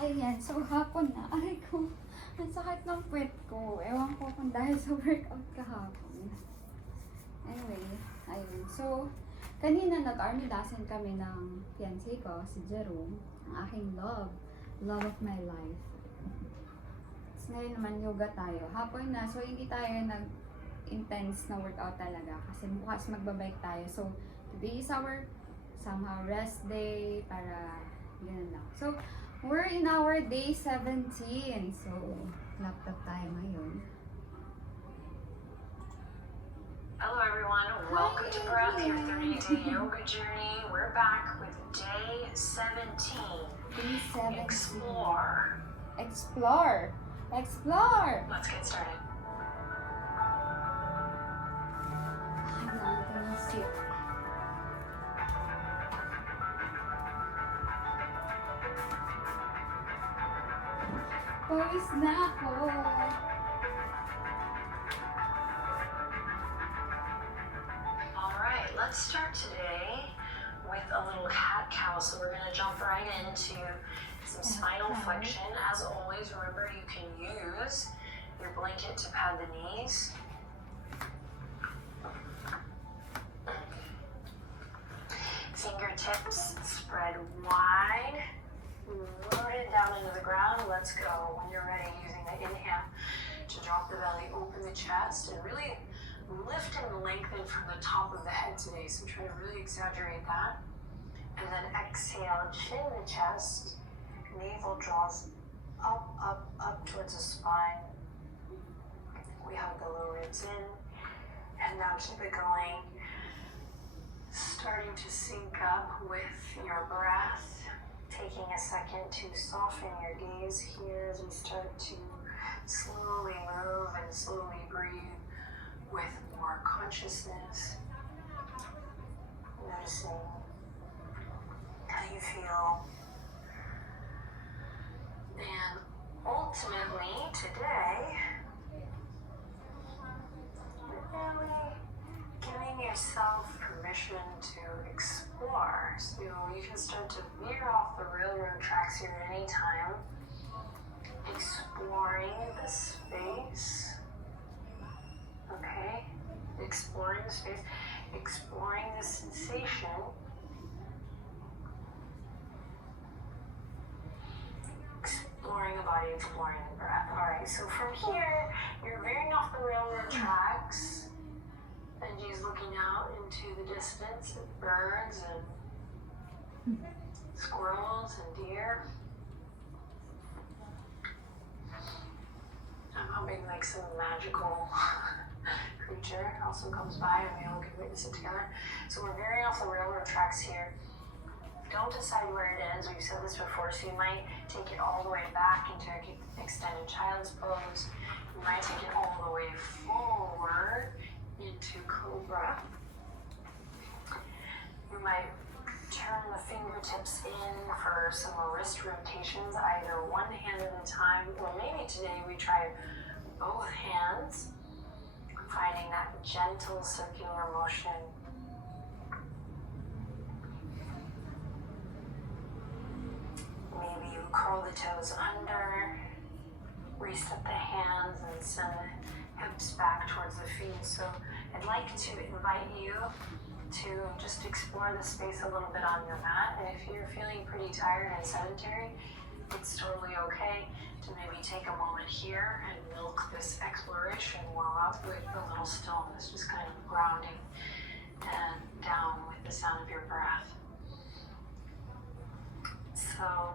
Ayan, so hapon na. Aray ko, ang sakit ng puwet ko. Ewan ko kung dahil sa workout kahapon. Anyway, ayun. So, kanina nag-army lesson kami ng fiancé ko, si Jerome. Ang aking love. Love of my life. So, ngayon naman yoga tayo. Hapon na, so hindi tayo nag-intense na workout talaga. Kasi bukas magbabike tayo. So, today is our somehow rest day para ganun lang. So, we're in our day 17. So, laptop tayo ngayon. Hello everyone, welcome to Breath, your 30-day yoga journey. We're back with day 17. Day 17. Explore. Explore. Explore. Let's get started. Kailangan ko ng sip. Pawis na ako. Alright, let's start today with a little cat-cow. So we're going to jump right into some spinal flexion. As always, remember you can use your blanket to pad the knees. Fingertips spread wide. Rooted down into the ground. Let's go. When you're ready, using the inhale to drop the belly, open the chest, and really lift and lengthen from the top of the head today. So try to really exaggerate that. And then exhale, chin the chest. Navel draws up, up, up towards the spine. We hug the low ribs in. And now keep it going. Starting to sync up with your breath. Taking a second to soften your gaze here as we start to slowly move and slowly breathe with more consciousness. Noticing how you feel. And ultimately today, really giving yourself permission to explore. So you can start to veer off the railroad tracks here at any time. Exploring the space. Okay? Exploring the space. Exploring the sensation. Exploring the body, exploring the breath. Alright, so from here, you're veering off the railroad tracks. Benji's looking out into the distance at birds and squirrels and deer. I'm hoping like some magical creature also comes by and we all can witness it together. So we're veering off the railroad tracks here. Don't decide where it ends. We've said this before, so you might take it all the way back into extended child's pose. You might take it all the way forward into cobra. You might turn the fingertips in for some wrist rotations, either one hand at a time, or maybe today we try both hands, finding that gentle circular motion. Maybe you curl the toes under, reset the hands, and send the hips back towards the feet. So I'd like to invite you to just explore the space a little bit on your mat. And if you're feeling pretty tired and sedentary, it's totally okay to maybe take a moment here and milk this exploration warm up with a little stillness, just kind of grounding and down with the sound of your breath. So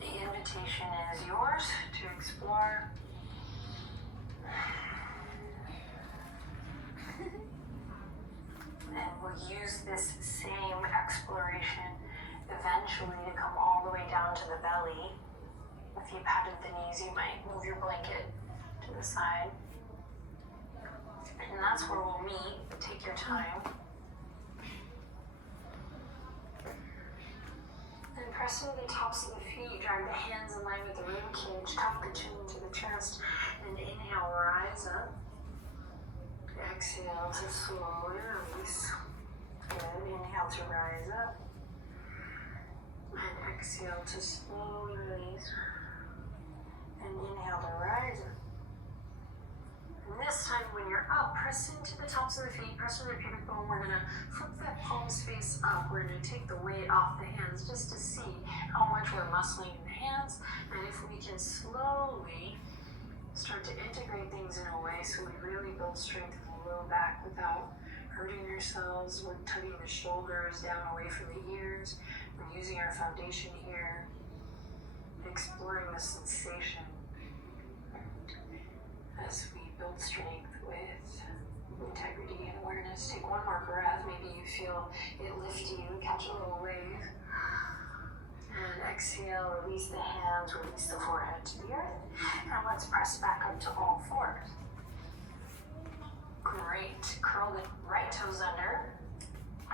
the invitation is yours to explore. And we'll use this same exploration eventually to come all the way down to the belly. If you patted the knees, you might move your blanket to the side. And that's where we'll meet. Take your time. And press into the tops of the feet. Drag the hands in line with the rib cage. Tuck the chin into the chest. And inhale, rise up. Exhale to slowly release. Good. Inhale to rise up. And exhale to slowly release. And inhale to rise up. And this time when you're up, press into the tops of the feet, press into the pubic bone. We're gonna flip that palms face up. We're gonna take the weight off the hands just to see how much we're muscling in the hands. And if we can slowly start to integrate things in a way so we really build strength in the low back without hurting ourselves. We're tucking the shoulders down away from the ears. We're using our foundation here, exploring the sensation as we build strength with integrity and awareness. Take one more breath. Maybe you feel it lift you, catch a little wave. And exhale, release the hands, release the forehead to the earth. And let's press back up to all fours. Great. Curl the right toes under.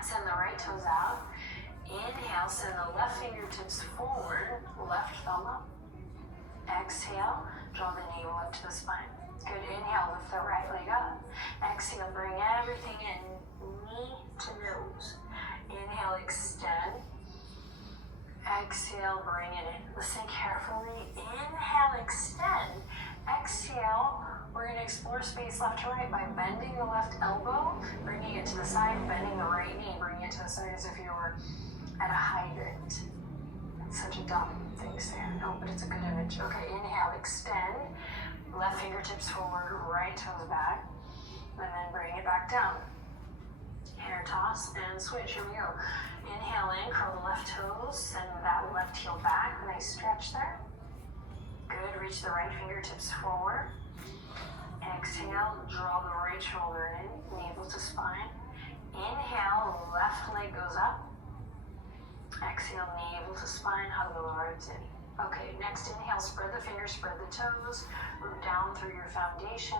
Send the right toes out. Inhale, send the left fingertips forward, left thumb up. Exhale, draw the navel up to the spine. Good. Inhale, lift the right leg up. Exhale, bring everything in, knee to nose. Inhale, extend. Exhale, bring it in. Listen carefully. Inhale, extend. Exhale, we're going to explore space left to right by bending the left elbow, bringing it to the side, bending the right knee, bringing it to the side as if you were at a hydrant. It's such a dumb thing to say, I know, but it's a good image. Okay, inhale, extend. Left fingertips forward, right toes back, and then bring it back down. Hair toss and switch. Here we go. Inhale in, curl the left toes, send that left heel back. Nice stretch there. Good. Reach the right fingertips forward. Exhale, draw the right shoulder in, navel to spine. Inhale, left leg goes up. Exhale, navel to spine, hug the lower ribs in. Okay, next inhale, spread the fingers, spread the toes, root down through your foundation.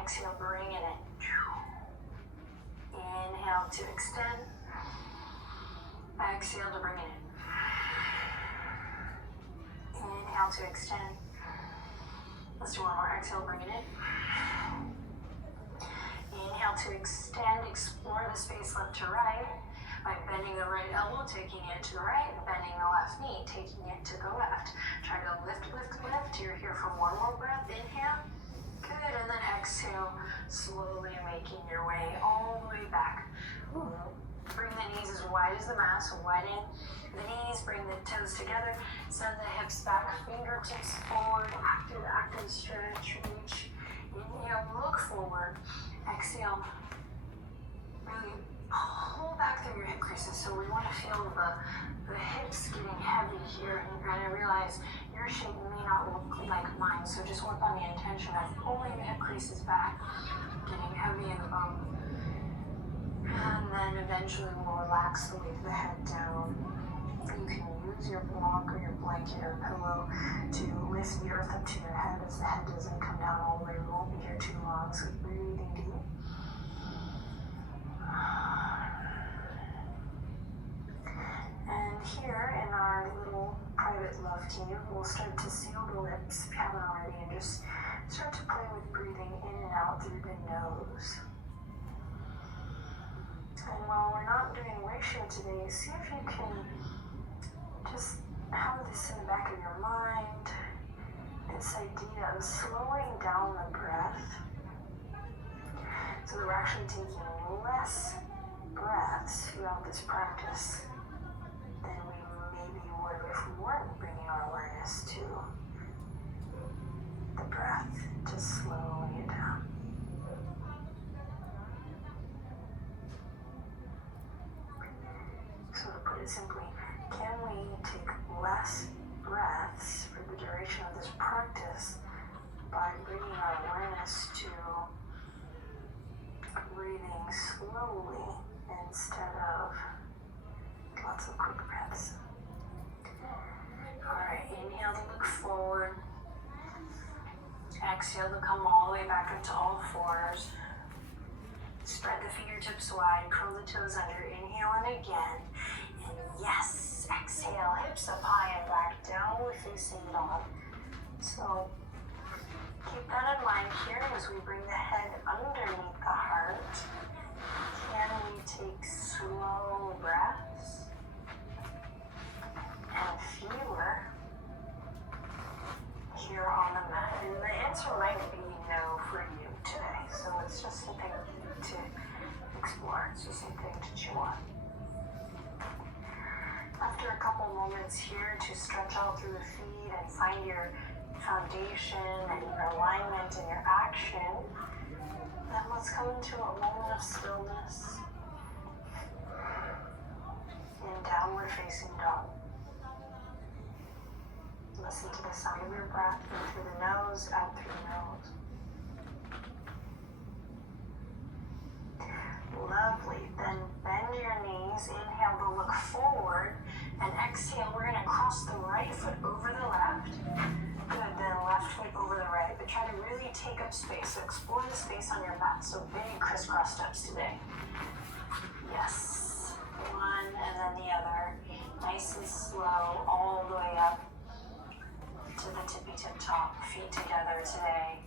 Exhale, bring it in. Inhale to extend. Exhale to bring it in. Inhale to extend. Let's do one more. Exhale, bring it in. Inhale to extend, explore the space left to right by bending the right elbow, taking it to the right, and bending the left knee, taking it to the left. Try to lift, lift, lift. You're here for one more breath. Inhale. Good, and then exhale, slowly making your way all the way back. Bring the knees as wide as the mat, so widen the knees, bring the toes together, send the hips back, fingertips forward, active stretch, reach. Inhale, look forward. Exhale, really pull back through your hip creases. So we want to feel the hips getting heavy here, and I realize your shape may not look like mine, so just work on the intention of pulling the hip creases back, getting heavy in the bum. And then eventually we'll relax the weight of the head down. You can use your block or your blanket or pillow to lift the earth up to your head as the head doesn't come down all the way. We won't be here too long, so breathing deep. And here in our little private love team, we'll start to seal the lips if you haven't already, and just start to play with breathing in and out through the nose. And while we're not doing ratio today, see if you can just have this in the back of your mind, this idea of slowing down the breath so that we're actually taking less breaths throughout this practice than we maybe would if we weren't bringing our awareness to the breath, to slowing it down. So to put it simply, can we take less breaths for the duration of this practice by bringing our awareness to breathing slowly instead of lots of quick breaths? Alright, inhale to look forward. Exhale to come all the way back up to all fours. Spread the fingertips wide, curl the toes under, inhale and again. And yes, exhale, hips up high and back, downward facing dog. So keep that in mind here as we bring the head underneath the heart. Can we take slow breaths? And healer here on the mat? And the answer might be no for you today. So it's just something to explore. It's just something to chew on. After a couple moments here to stretch out through the feet and find your foundation and your alignment and your action, then let's come into a moment of stillness in downward facing dog. Listen to the sound of your breath in through the nose, out through the nose. Lovely. Then bend your knees. Inhale to look forward. And exhale, we're going to cross the right foot over the left. Good. Then left foot over the right. But try to really take up space. So explore the space on your mat. So big crisscross steps today. Yes. One and then the other. Nice and slow all the way up to the tippy tip top. Feet together today.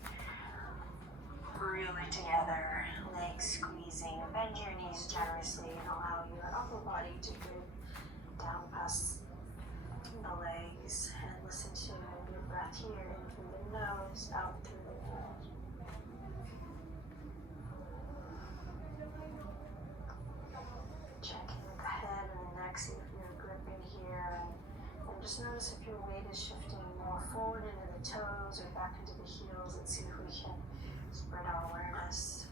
Really together. Legs squeezing. Bend your knees generously and allow your upper body to go down past the legs. And listen to your breath here in through the nose, out through the nose. Checking with the head and the neck, see if you're gripping here. And just notice if your weight is shifting more forward into the toes or back into the heels. Let's see if we can spread our awareness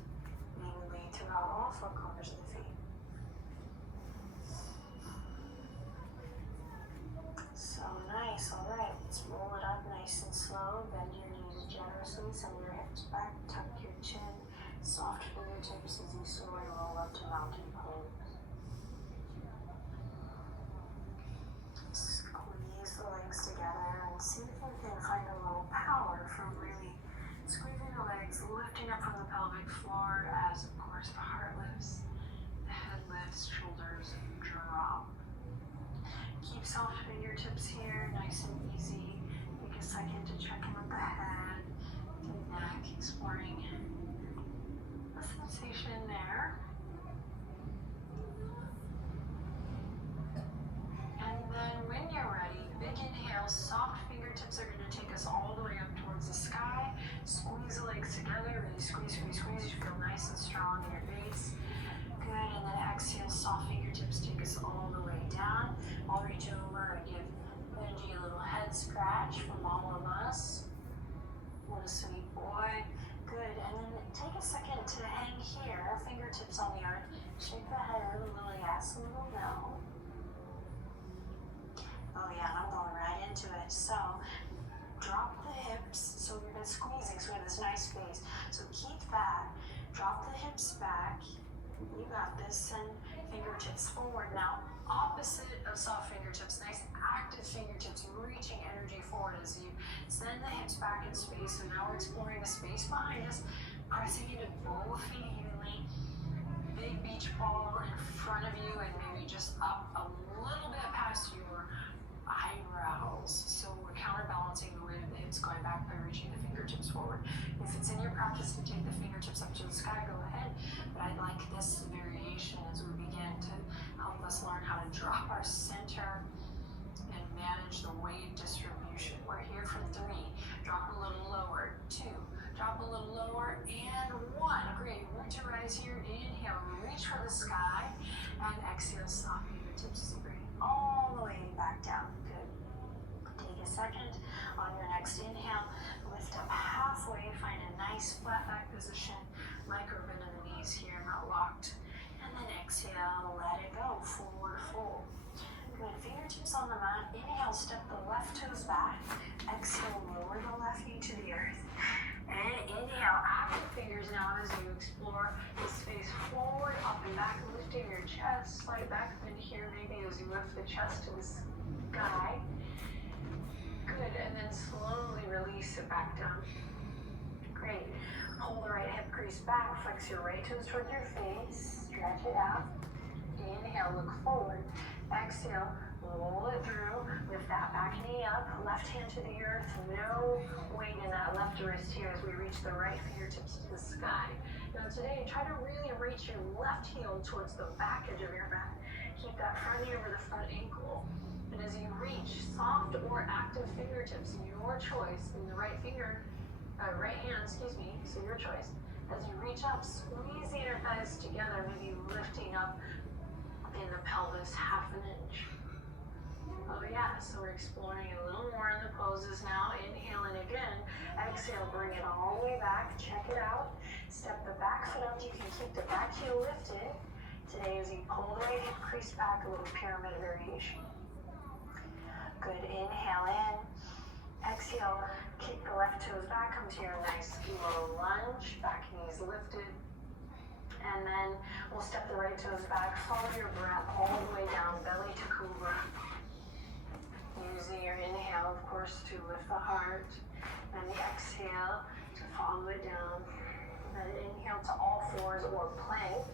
evenly throughout all four corners of the feet. So nice. All right, let's roll it up nice and slow. Bend your knees generously. Send your hips back. Tuck your chin. Soft fingertips as you slowly roll up to mountain pose. Squeeze the legs together and see if you can find a little power from really squeezing the legs, lifting up from the pelvic floor as, of course, the heart lifts, the head lifts, shoulders drop. Keep soft fingertips here, nice and easy. Take a second to check in with the head, the neck, exploring the sensation there. And then when you're ready, big inhale, soft fingertips are going to take us all the way up towards the sky. Squeeze the legs together, really squeeze, squeeze, squeeze. You feel nice and strong in your base. Good, and then exhale, soft fingertips take us all the way down. I'll reach over and give Benji a little head scratch from all of us. What a sweet boy. Good, and then take a second to hang here, fingertips on the earth. Shake the head a little yes, a little no. Oh yeah, and I'm going right into it. So drop the hips. So we've been squeezing, so we have this nice space. So keep that. Drop the hips back. You got this. And fingertips forward. Now, opposite of soft fingertips, nice active fingertips, reaching energy forward as you send the hips back in space. And now we're exploring the space behind us, pressing into both feet evenly. Big beach ball in front of you, and maybe just up a little bit past your eyebrows. So we're counterbalancing the weight of the hips going back by reaching the fingertips forward. If it's in your practice to take the fingertips up to the sky, go ahead. But I like this variation as we begin to help us learn how to drop our center and manage the weight distribution. We're here for 3. Drop a little lower. 2. Drop a little lower. And 1. Great. Root to rise here. Inhale. Reach for the sky. And exhale. Soft fingertips as you bring it all the way back down. Good. Take a second. On your next inhale, lift up halfway. Find a nice flat back position. Micro bend in the knees here, not locked. And then exhale. Let it go. Forward fold. Good. Fingertips on the mat. Inhale, step the left toes back. Exhale, lower the left knee to the earth. And inhale, active fingers now as you explore the space forward, up and back, lifting your chest. Slight back bend here, maybe as you lift the chest to the sky. Good. And then slowly release it back down. Great. Pull the right hip crease back. Flex your right toes toward your face. Stretch it out. Inhale, look forward. Exhale, roll it through. Lift that back knee up. Left hand to the earth. No weight in that left wrist here as we reach the right fingertips to the sky. Now today, try to really reach your left heel towards the back edge of your mat. Keep that front knee over the front ankle. And as you reach, soft or active fingertips, your choice, in the right hand, so your choice. As you reach up, squeeze the inner thighs together, maybe lifting up in the pelvis half an inch. Oh yeah, so we're exploring a little more in the poses now. Inhale in again. Exhale, bring it all the way back. Check it out. Step the back foot up. You can keep the back heel lifted. Today as you pull the right hip crease back, a little pyramid variation. Good, inhale in. Exhale, keep the left toes back. Come to your nice low lunge. Back knees lifted. And then we'll step the right toes back. Follow your breath all the way down, belly to cobra. Using your inhale, of course, to lift the heart. And the exhale to follow it down. And then inhale to all fours or plank.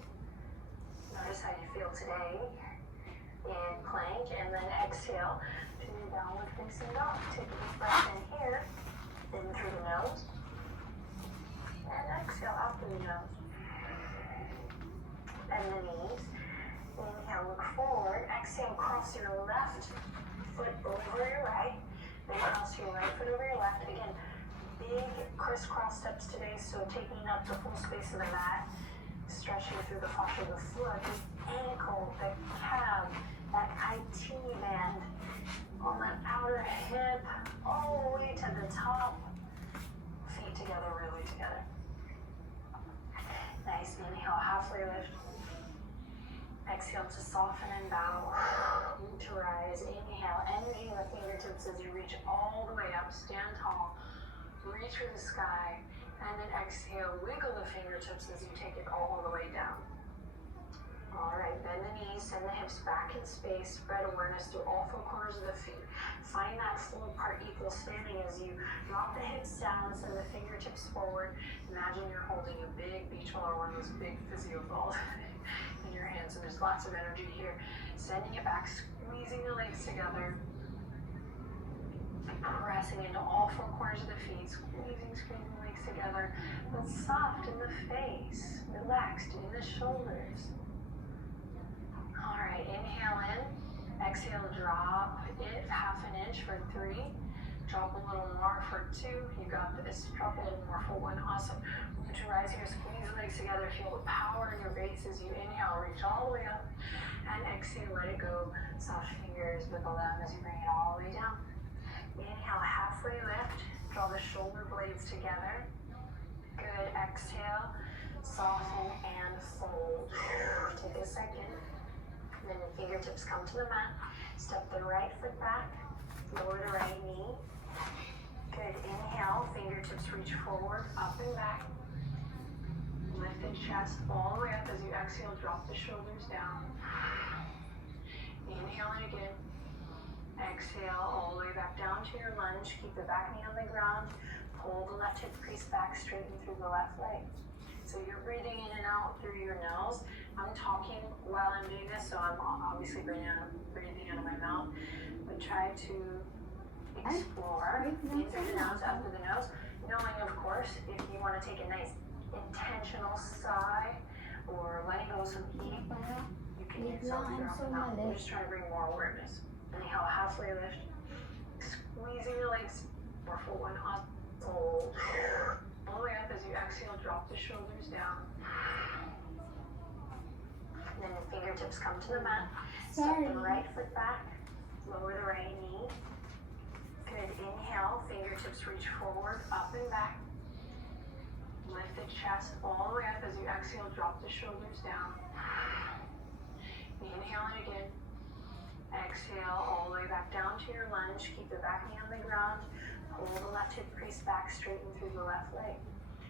Notice how you feel today. In plank. And then exhale to your downward facing dog. Take a deep breath in here. In through the nose. And exhale out through the nose. And the knees. Inhale, look forward. Exhale, cross your left foot over your right. Then cross your right foot over your left. Again, big crisscross steps today, so taking up the full space of the mat, stretching through the fascia of the foot, the ankle, the calf, that IT band on that outer hip, all the way to the top. Feet together, really together. Nice, inhale, halfway lift. Exhale to soften and bow. To rise. Inhale, energy in the fingertips as you reach all the way up. Stand tall. Reach for the sky. And then exhale, wiggle the fingertips as you take it all the way down. Alright, bend the knees, send the hips back in space. Spread awareness through all four corners of the feet. Find that full part equal standing as you drop the hips down, send the fingertips forward. Imagine you're holding a big beach ball or one of those big physio balls in your hands, and there's lots of energy here. Sending it back, squeezing the legs together. Pressing into all four corners of the feet, squeezing the legs together. But soft in the face, relaxed in the shoulders. Alright, inhale in. Exhale, drop it half an inch for 3. Drop a little more for 2. You got this. Drop a little more for 1. Awesome. To rise here, squeeze the legs together. Feel the power in your base as you inhale. Reach all the way up. And exhale, let it go. Soft fingers wiggle them as you bring it all the way down. Inhale, halfway lift. Draw the shoulder blades together. Good. Exhale. Soften and fold. Take a second. Then the fingertips come to the mat. Step the right foot back. Lower the right knee. Good. Inhale. Fingertips reach forward, up and back. Lift the chest all the way up as you exhale. Drop the shoulders down. Inhale in again. Exhale all the way back down to your lunge. Keep the back knee on the ground. Pull the left hip crease back, straighten through the left leg. So you're breathing in and out through your nose. I'm talking while I'm doing this, so I'm obviously breathing out of my mouth. But try to explore in through the nose, out through the nose. Knowing, of course, if you want to take a nice intentional sigh or letting go of some heat, you can use so throughout the mouth. I'm just trying to bring more awareness. Inhale, halfway lift. Squeezing the legs more for 1. Fold. All the way up as you exhale, drop the shoulders down. Then the fingertips come to the mat. Step the right foot back. Lower the right knee. Good. Inhale, fingertips reach forward, up and back. Lift the chest all the way up as you exhale, drop the shoulders down. Inhale in again. Exhale all the way back down to your lunge. Keep the back knee on the ground. Pull the left hip crease back, straighten through the left leg.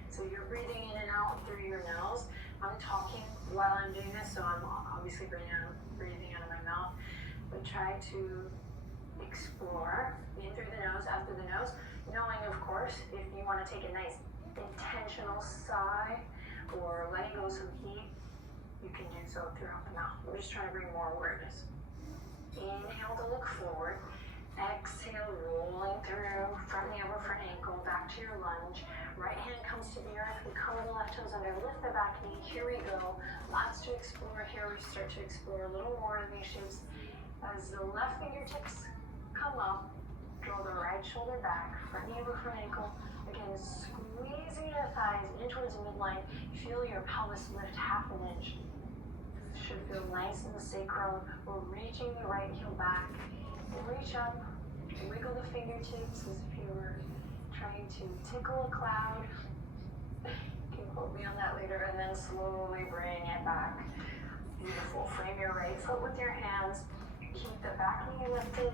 So you're breathing in and out through your nose. I'm talking while I'm doing this, so I'm obviously breathing out of my mouth. But try to explore in through the nose, out through the nose. Knowing, of course, if you want to take a nice intentional sigh or letting go of some heat, you can do so throughout the mouth. I'm just trying to bring more awareness. Inhale to look forward. Exhale, rolling through from the upper front ankle back to your lunge. Right hand comes to the earth. We come the left toes under, lift the back knee. Here we go. Lots to explore here. We start to explore a little more of these shapes. As the left fingertips come up, draw the right shoulder back, front knee over front ankle. Again, squeezing your thighs in towards the midline. Feel your pelvis lift half an inch. Should feel nice in the sacrum. We're reaching the right heel back. Reach up, wiggle the fingertips as if you were trying to tickle a cloud. You can quote me on that later, and then slowly bring it back. Beautiful. Frame your right foot with your hands. Keep the back knee lifted.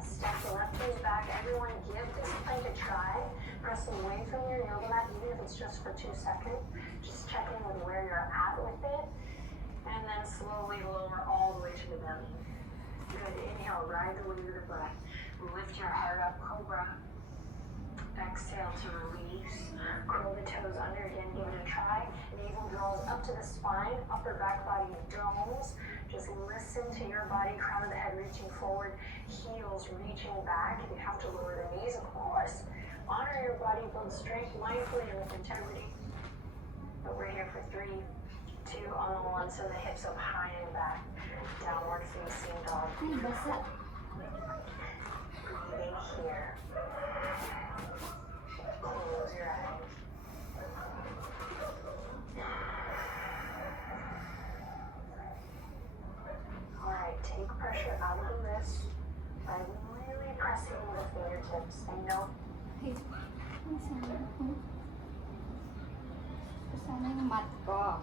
Step the left toes back. Everyone give discipline to try. Press away from your yoga mat, even if it's just for 2 seconds. Just check in with where you're at with it. And then slowly lower all the way to the belly. Good. Inhale, ride the wave of the breath. Lift your heart up, cobra. Exhale to release. Curl the toes under again, give it a try. Navel draws up to the spine, upper back body domes. Just listen to your body, crown of the head reaching forward, heels reaching back. If you have to lower the knees, of course. Honor your body, build strength mindfully and with integrity. But we're here for 3, 2 on the one, send the hips up high and back. Downward facing dog. Breathing here. Close your eyes. Alright, take pressure out of the wrist by really pressing the fingertips. I know. Hey, kasama yung mat ko.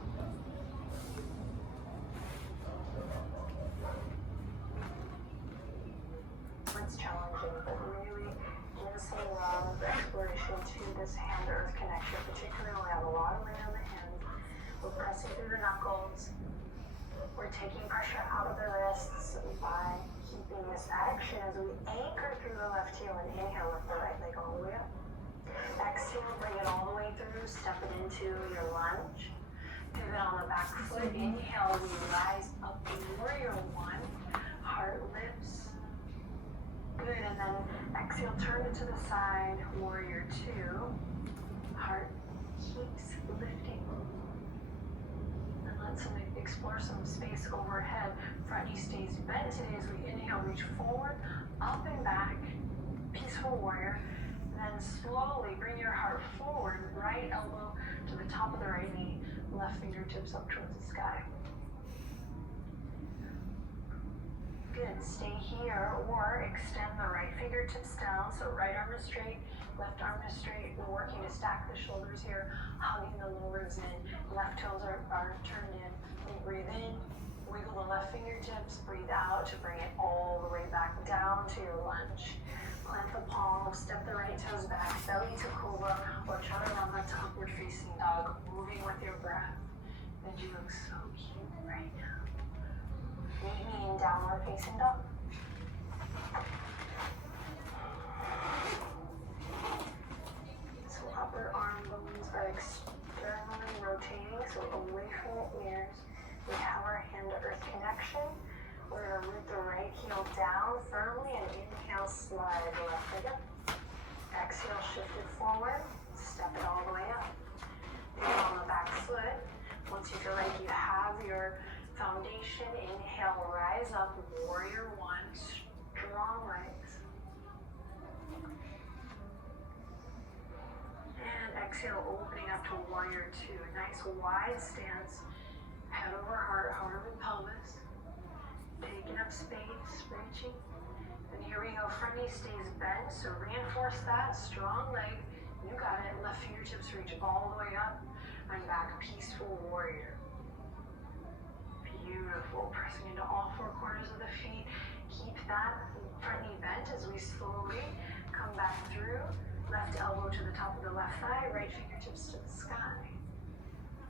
It's challenging, but really gives a lot of exploration to this hand-earth connection, particularly when we have a lot of weight on the hands. We're pressing through the knuckles. We're taking pressure out of the wrists by keeping this action as we anchor through the left heel and inhale, lift the right leg all the way up. Exhale, bring it all the way through, step it into your lunge. Pivot on the back foot. Inhale, we rise up to warrior one. Heart lifts. Good, and then exhale, turn it to the side, warrior two. Heart keeps lifting. And let's explore some space overhead. Front knee stays bent today as we inhale, reach forward, up and back, peaceful warrior. Then slowly bring your heart forward, right elbow to the top of the right knee, left fingertips up towards the sky. Good, stay here or extend the right fingertips down. So right arm is straight, left arm is straight. We're working to stack the shoulders here, hugging the low ribs in. Left toes are turned in. We breathe in, wiggle the left fingertips, breathe out to bring it all the way back down to your lunge. Plant the palms, step the right toes back, belly to cobra or chaturanga to upward facing dog, moving with your breath. And you look so cute right now. Meet me in downward facing dog. So upper arm bones are externally rotating, so away from the ears. We have our hand to earth connection. We're going to root the right heel down firmly and inhale, slide the left leg up. Exhale, shift it forward, step it all the way up. Pivot on the back foot. Once you feel like you have your foundation, inhale, rise up, warrior one, strong legs. And exhale, opening up to warrior two. Nice wide stance, head over heart, heart over pelvis. Taking up space, reaching. And here we go, front knee stays bent, so reinforce that, strong leg. You got it, left fingertips reach all the way up and back, peaceful warrior. Beautiful, pressing into all four corners of the feet. Keep that front knee bent as we slowly come back through. Left elbow to the top of the left thigh, right fingertips to the sky.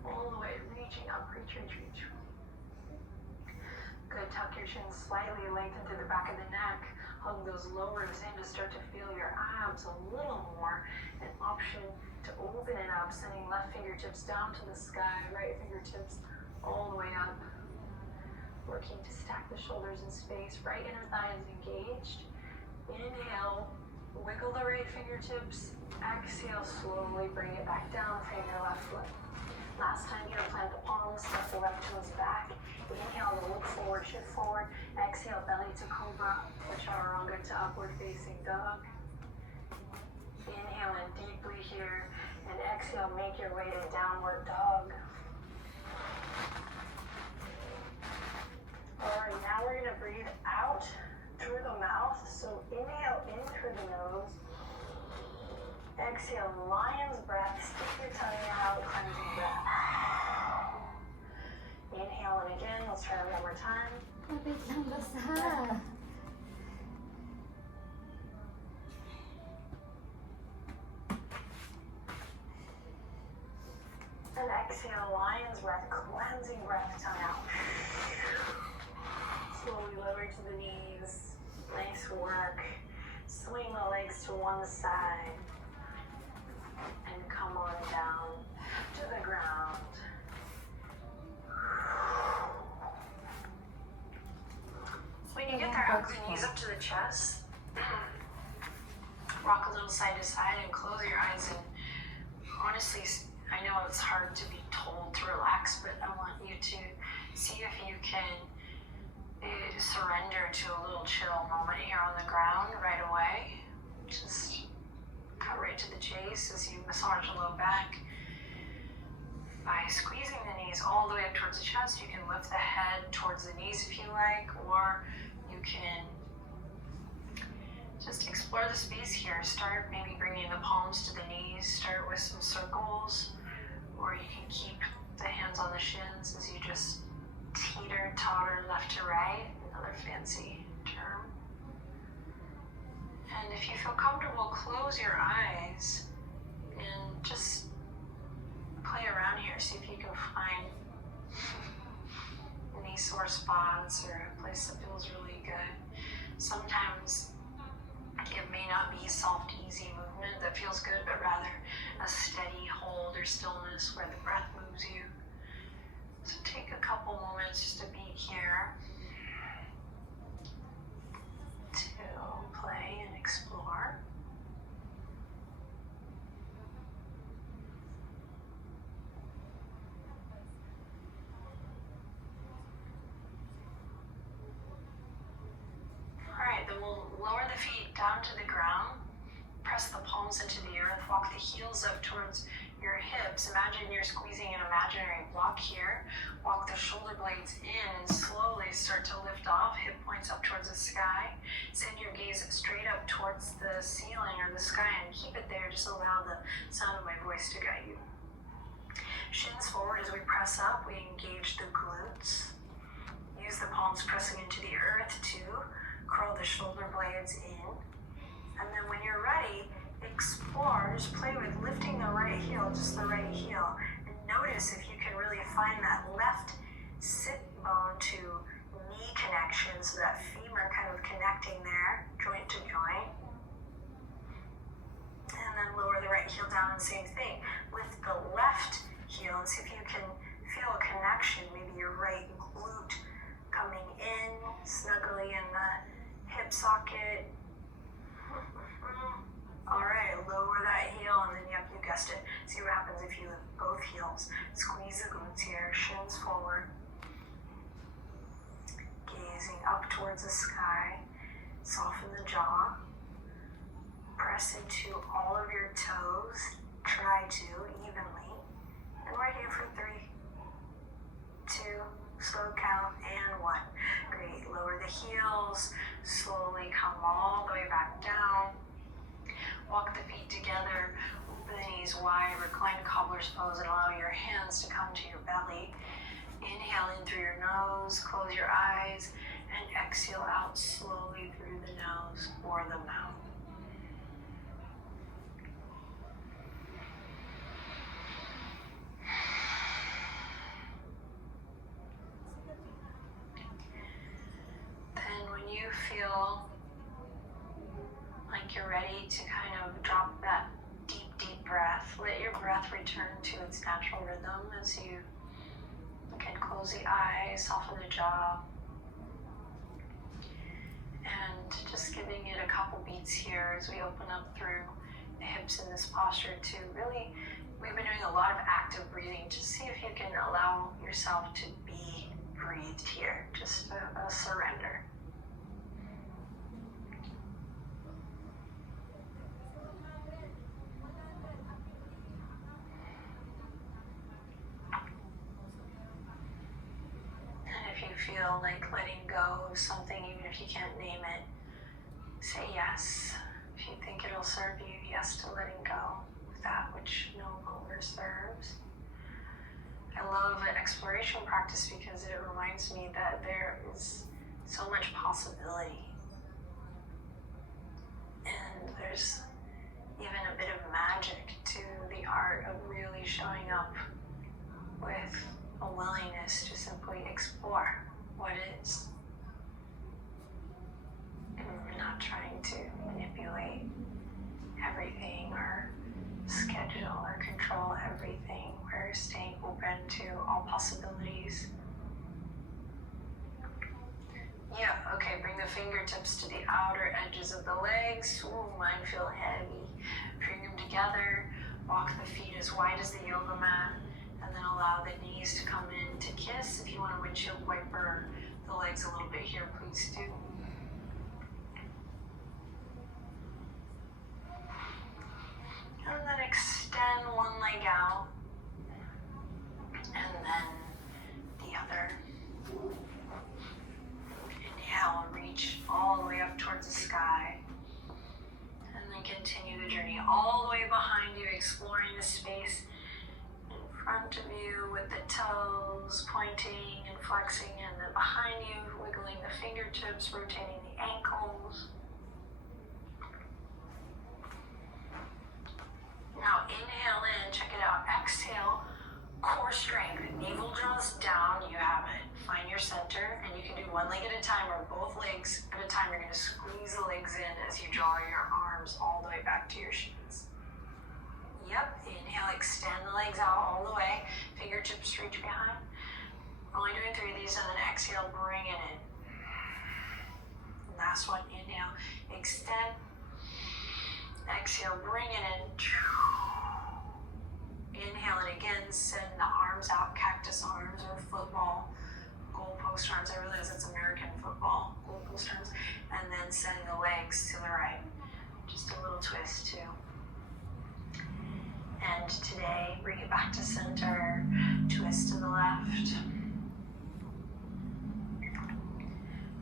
All the way, reaching up, reach, reach, reach. Good, tuck your chin slightly, lengthen through the back of the neck. Hug those low ribs in to start to feel your abs a little more. An option to open it up, sending left fingertips down to the sky, right fingertips all the way up. Working to stack the shoulders in space. Right inner thigh is engaged. Inhale, wiggle the right fingertips. Exhale, slowly bring it back down, frame your left foot. Last time here, plant the palms, step the left toes back. Inhale to look forward, shift forward. Exhale, belly to cobra, chaturanga to upward facing dog. Inhale in deeply here, and exhale, make your way to downward dog. Alright, now we're going to breathe out through the mouth. So inhale in through the nose. Exhale, lion's breath. Stick your tongue out, cleansing breath. Inhale in again. Let's try it one more time. Kapit lang basa. And exhale, lion's breath, cleansing breath, tongue out. Slowly lower to the knees. Nice work. Swing the legs to one side. And come on down to the ground. When you get there, hug the knees up to the chest. Rock a little side to side and close your eyes. And honestly, I know it's hard to be told to relax, but I want you to see if you can surrender to a little chill moment here on the ground right away. Just cut right to the chase as you massage the low back. By squeezing the knees all the way up towards the chest, you can lift the head towards the knees if you like, or you can just explore the space here. Start maybe bringing the palms to the knees, start with some circles, or you can keep the hands on the shins as you just teeter, totter left to right, another fancy term. And if you feel comfortable, close your eyes and just play around here. See if you can find any sore spots or a place that feels really good. Sometimes it may not be soft, easy movement that feels good, but rather a steady hold or stillness where the breath moves you. So take a couple moments just to be here, to play and explore. Alright, then we'll lower the feet down to the ground, press the palms into the earth, walk the heels up towards your hips. Imagine you're squeezing an imaginary block here. Walk the shoulder blades in and slowly start to lift off, hip points up towards the sky. Send your gaze straight up towards the ceiling or the sky and keep it there. Just allow the sound of my voice to guide you. Shins forward as we press up, we engage the glutes. Use the palms pressing into the earth to curl the shoulder blades in. And then when you're ready, explore, just play with lifting the right heel, just the right heel. And notice if you can really find that left sit bone to knee connection, so that femur kind of connecting there, joint to joint. And then lower the right heel down and same thing. Lift the left heel and see if you can feel a connection, maybe your right glute coming in, snugly in the hip socket. Alright, lower that heel and then, yep, you guessed it. See what happens if you lift both heels. Squeeze the glutes here, shins forward. Gazing up towards the sky. Soften the jaw. Press into all of your toes. Try to evenly. And right here for 3, 2, slow count, and 1. Great, lower the heels. Slowly come all the way back down. Walk the feet together, open the knees wide, recline cobbler's pose, and allow your hands to come to your belly. Inhale in through your nose, close your eyes, and exhale out slowly through the nose or the mouth. Then when you feel like you're ready to kind of drop that deep, deep breath, let your breath return to its natural rhythm as you can close the eyes, soften the jaw, and just giving it a couple beats here as we open up through the hips in this posture to really, we've been doing a lot of active breathing to see if you can allow yourself to be breathed here, just a surrender. And if you feel like letting go of something, even if you can't name it, say yes. If you think it'll serve you, yes to letting go of that which no longer serves. I love an exploration practice because it reminds me that there is so much possibility. And there's even a bit of magic to the art of really showing up with a willingness to simply explore what is. And we're not trying to manipulate everything or schedule or control everything. We're staying open to all possibilities. Yeah, okay, bring the fingertips to the outer edges of the legs. Ooh, mine feel heavy. Bring them together. Walk the feet as wide as the yoga mat. And then allow the knees to come in to kiss. If you want to windshield wiper the legs a little bit here, please do. And then extend one leg out. And then the other. Inhale and reach all the way up towards the sky. And then continue the journey all the way behind you, exploring the space in front of you with the toes pointing and flexing, and then behind you, wiggling the fingertips, rotating the ankles. Now inhale in, check it out. Exhale, core strength. Navel draws down, you have it. Find your center, and you can do one leg at a time or both legs at a time. You're going to squeeze the legs in as you draw your arms all the way back to your shins. Yep, inhale, extend the legs out all the way. Fingertips reach behind. Only doing 3 of these, and then exhale, bring it in. Last one, inhale, extend. Exhale, bring it in. Inhale it again, send the arms out, cactus arms or football, goalpost arms. I realize it's American football, goalpost arms. And then send the legs to the right. Just a little twist too. And today, bring it back to center, twist to the left.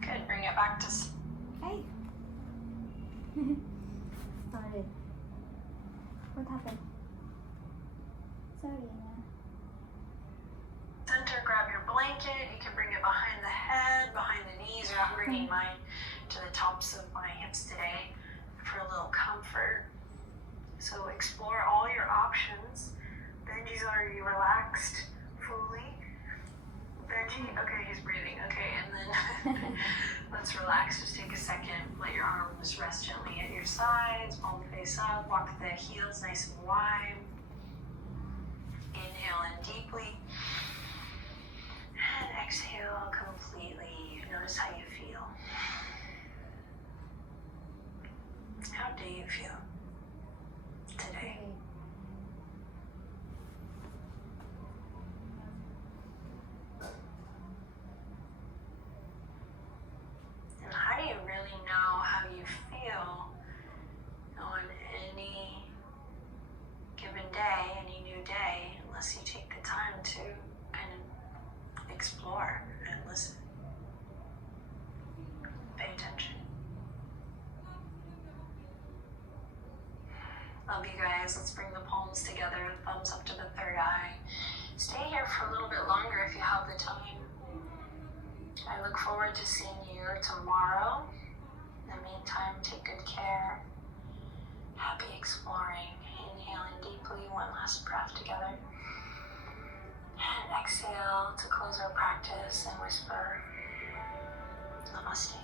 Good, bring it back to Hey! Sorry. What happened? Sorry, center. Grab your blanket. You can bring it behind the head, behind the knees. I'm bringing mine to the tops of my hips today for a little comfort. So explore all your options. Benji's already relaxed fully. Benji, okay, he's breathing. Okay, and then let's relax. Just take a second. Let your arms rest gently at your sides. Palm face up. Walk the heels nice and wide. Inhale in deeply. And exhale completely. Notice how you feel. How do you feel today? And how do you really know how you feel on any given day, any new day, unless you take the time to kind of explore and listen? Pay attention. Love you guys. Let's bring the palms together, thumbs up to the third eye. Stay here for a little bit longer if you have the time. I look forward to seeing you tomorrow. In the meantime, take good care. Happy exploring. Inhaling deeply, one last breath together. And exhale to close our practice and whisper, Namaste.